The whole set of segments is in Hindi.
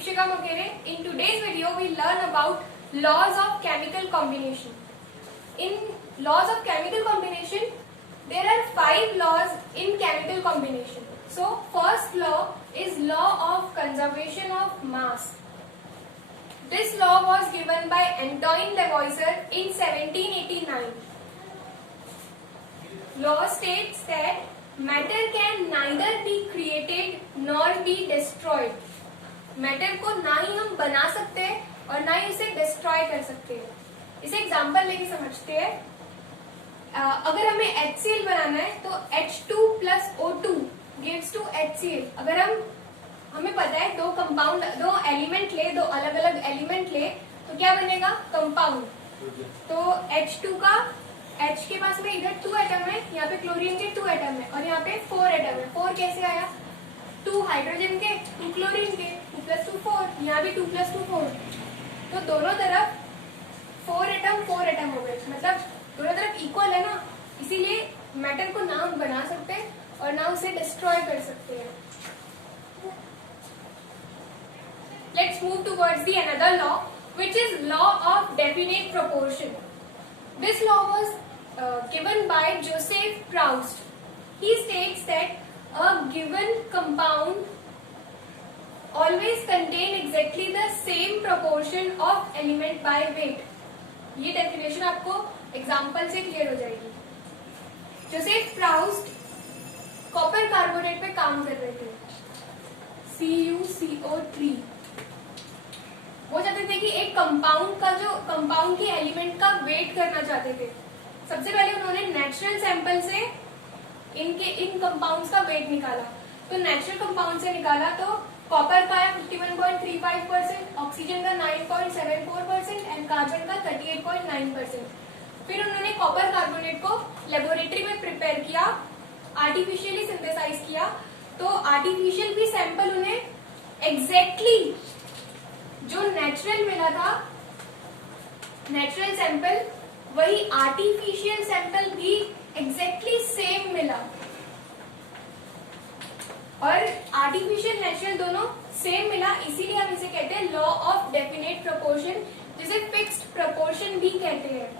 Deepshika Moghere. In today's video, we learn about laws of chemical combination. In laws of chemical combination, there are 5 laws in chemical combination. So, first law is law of conservation of mass. This law was given by Antoine Lavoisier in 1789. Law states that matter can neither be created nor be destroyed. Matter को ना ही हम बना सकते हैं और ना ही उसे डिस्ट्रॉय कर सकते हैं. इसे एग्जांपल लेके समझते हैं. अगर हमें HCl बनाना है तो H2 plus O2 gives to HCl. अगर हमें पता है दो एलिमेंट ले, दो अलग अलग एलिमेंट ले तो क्या बनेगा? कंपाउंड. तो H2 का H के पास में इधर 2 एटम है, यहाँ पे क्लोरीन के 2 एटम है और यहाँ पे 4 एटम है. 4 कैसे आया? 2 हाइड्रोजन के, 2 क्लोरीन के, 2 plus 2 4, यहाँ भी 2 plus 2 4. तो दोनों तरफ 4 एटम हो गए, मतलब दोनों तरफ इक्वल है ना. इसीलिए मैटर को ना हम बना सकते और ना उसे डिस्ट्रॉय कर सकते हैं. Let's move towards the another law, which is law of definite proportion. This law was given by Joseph Proust. He states that a given compound always contain exactly the same proportion of element by weight. ये definition आपको example से clear हो जाएगी. Joseph Proust कॉपर कार्बोनेट पे काम कर रहे थे, CuCO3. वो चाहते थे कि एक कंपाउंड के एलिमेंट का वेट करना चाहते थे. सबसे पहले उन्होंने नेचुरल सैंपल से इन कंपाउंड्स का वेट निकाला. तो नेचुरल कंपाउंड से निकाला तो कॉपर का है 51.35%, ऑक्सीजन का 9.74% एंड कार्बन का 38.9%. फिर उन्होंने कॉपर कार्बोनेट को लेबोरेटरी में प्रिपेयर किया, आर्टिफिशियली सिंथेसाइज किया. तो आर्टिफिशियल भी सैंपल उन्हें एग्जैक्टली जो नेचुरल मिला था, नेचुरल सैंपल, वही आर्टिफिशियल सैंपल भी एग्जैक्टली सेम मिला. और आर्टिफिशियल नेचुरल दोनों सेम मिला, इसीलिए हम इसे कहते हैं लॉ ऑफ डेफिनेट प्रोपोर्शन, जिसे फिक्स्ड प्रोपोर्शन भी कहते हैं.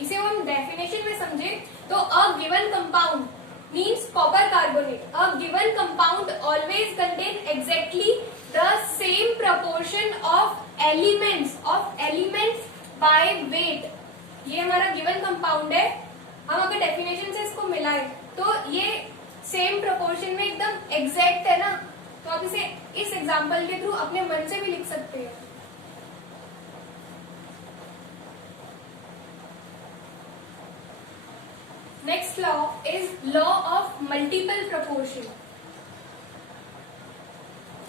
इसे हम डेफिनेशन में समझे तो a given compound means copper carbonate. A given compound always contain exactly the same proportion of elements by weight. ये हमारा given compound है. हम अगर definition से इसको मिलाएं तो ये same proportion में एकदम exact है ना. तो आप इसे इस example के थ्रू अपने मन से भी लिख सकते हैं. Next law is law of multiple proportion.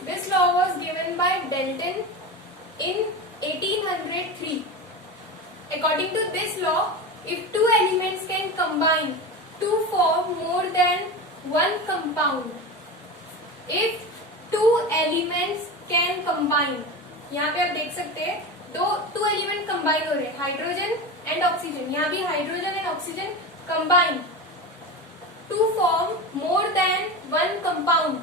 This law was given by Dalton in 1803. According to this law, if 2 elements can combine to form more than one compound, if 2 elements can combine, यहाँ पे आप देख सकते हैं दो एलिमेंट कंबाइन हो रहे हैं, हाइड्रोजन एंड ऑक्सीजन. यहाँ भी hydrogen and oxygen combine to form more than one compound.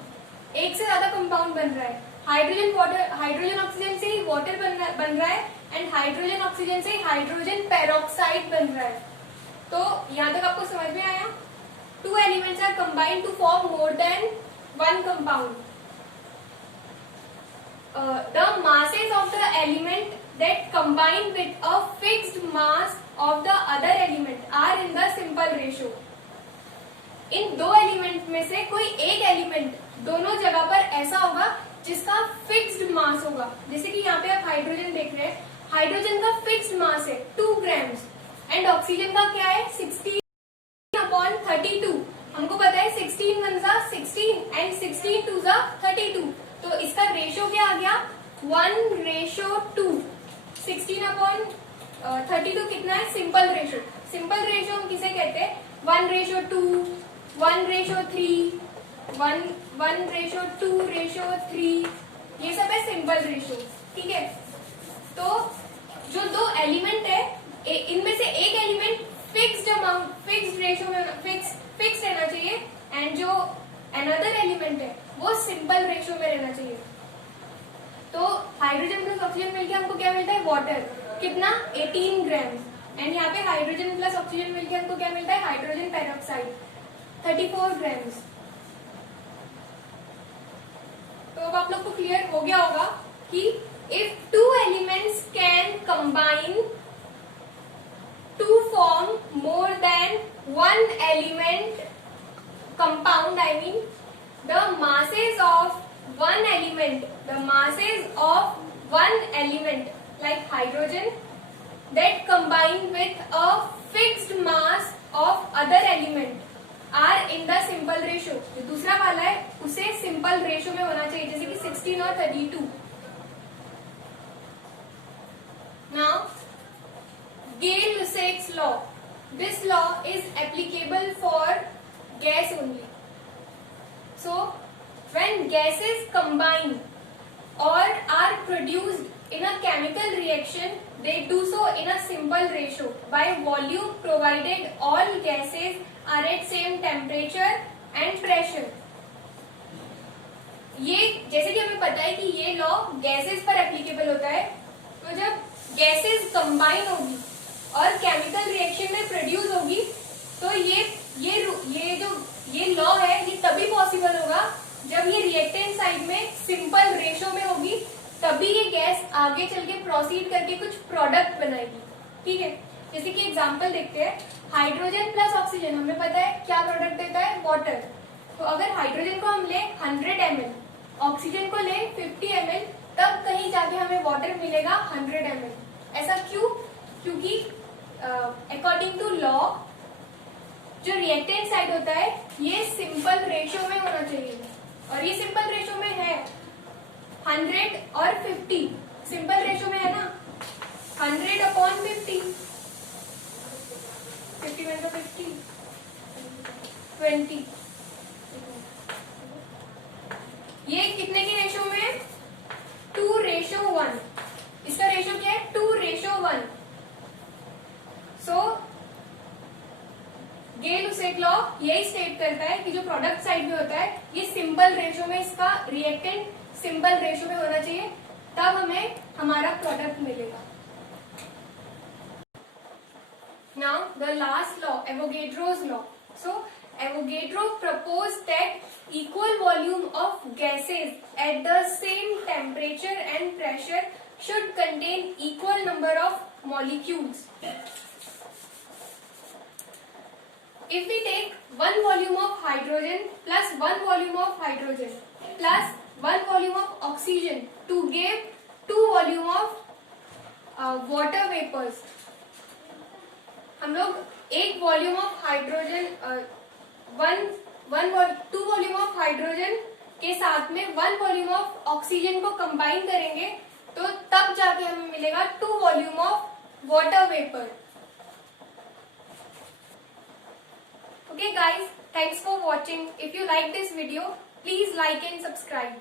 एक से ज्यादा कंपाउंड बन रहा है. हाइड्रोजन ऑक्सीजन से ही वाटर बन रहा है एंड हाइड्रोजन ऑक्सीजन से हाइड्रोजन पेरोक्साइड बन रहा है. तो यहाँ तक आपको समझ में आया? 2 elements are combined to form more than one compound. The masses of the element that combine with a fixed mass of the other element are in the simple ratio. In 2 element में से कोई एक एलिमेंट दोनों जगह पर ऐसा होगा जिसका फिक्स्ड मास होगा. जैसे कि यहाँ पे आप हाइड्रोजन देख रहे हैं, हाइड्रोजन का फिक्स्ड मास है 2 ग्राम्स एंड ऑक्सीजन का क्या है 16/32. हमको पता है 16 1 जा 16 एंड 16 2 जा 32. तो इसका रेशियो क्या आ गया? 1:2. 16/32 कितना है? Simple ratio. सिंपल रेशियो हम किसे कहते हैं? 1:2, 1:3, 1:2:3, ये सब है सिंपल रेशियो. ठीक है. तो जो 2 एलिमेंट है, इनमें से एक एलिमेंट फिक्स्ड रेशियो में फिक्स रहना चाहिए एंड जो अनदर एलिमेंट है वो सिंपल रेशियो में रहना चाहिए। तो हाइड्रोजन प्लस ऑक्सीजन मिलके हमको क्या मिलता है, वाटर, कितना 18 ग्राम। एंड यहाँ पे हाइड्रोजन प्लस ऑक्सीजन मिलके हमको क्या मिलता है, हाइड्रोजन पेरोक्साइड 34 ग्राम। तो अब आप लोग को क्लियर हो गया होगा कि if two elements can combine to form more than one element compound, I mean the masses of one element like hydrogen that combine with a fixed mass of other element are in the simple ratio। जो दूसरा वाला है उसे simple ratio में होना चाहिए, जैसे कि 16 और 32। Now Gay-Lussac's law, this law is applicable for gas only। So when gases combine or are produced in a chemical reaction, they do so in a simple ratio by volume, provided all gases are at same temperature and pressure। ये जैसे कि हमें पता है कि ये लॉ गैसेस पर एप्लीकेबल होता है। तो जब गैसेस कंबाइन होगी और केमिकल रिएक्शन में प्रोड्यूस होगी तो ये लॉ है ये तभी पॉसिबल होगा जब ये रिएक्टेंट साइड में सिंपल रेशो में होगी, तभी ये गैस आगे चल के प्रोसीड करके कुछ प्रोडक्ट बनाएगी। ठीक है, जैसे कि एग्जांपल देखते हैं, हाइड्रोजन प्लस ऑक्सीजन हमें पता है क्या प्रोडक्ट देता है, वाटर। तो अगर हाइड्रोजन को हम ले 100 ml, ऑक्सीजन को ले 50 ml, तब कहीं जाके हमें वाटर मिलेगा 100 ml। ऐसा क्यों? क्योंकि अकॉर्डिंग टू लॉ जो रिएक्टेंट साइड होता है ये सिंपल रेशियो में होना चाहिए, और ये सिंपल रेशियो में है 100 और 50। सिंपल रेशियो में है ना 100/50, 50 में तो 50, 20। ये कितने की रेशियो में है, 2:1। इसका रेशियो क्या है, 2:1। सो गे-लुसेक लॉ यही स्टेट करता है कि जो प्रोडक्ट साइड में होता है ये सिंपल रेशियो में, इसका रिएक्टेंट सिंपल रेशियो में होना चाहिए, तब हमें हमारा प्रोडक्ट मिलेगा। Now the last law, Avogadro's law. So Avogadro proposed that equal volume of gases at the same temperature and pressure should contain equal number of molecules। If we take one volume of hydrogen plus one volume of hydrogen plus one volume of oxygen to give two volume of water vapors, हम लोग एक volume of hydrogen to volume of hydrogen के साथ में वन वॉल्यूम ऑफ ऑक्सीजन को कंबाइन करेंगे तो तब जाके हमें मिलेगा 2 volume of water vapour. Okay guys, thanks for watching. If you like this video, please like and subscribe.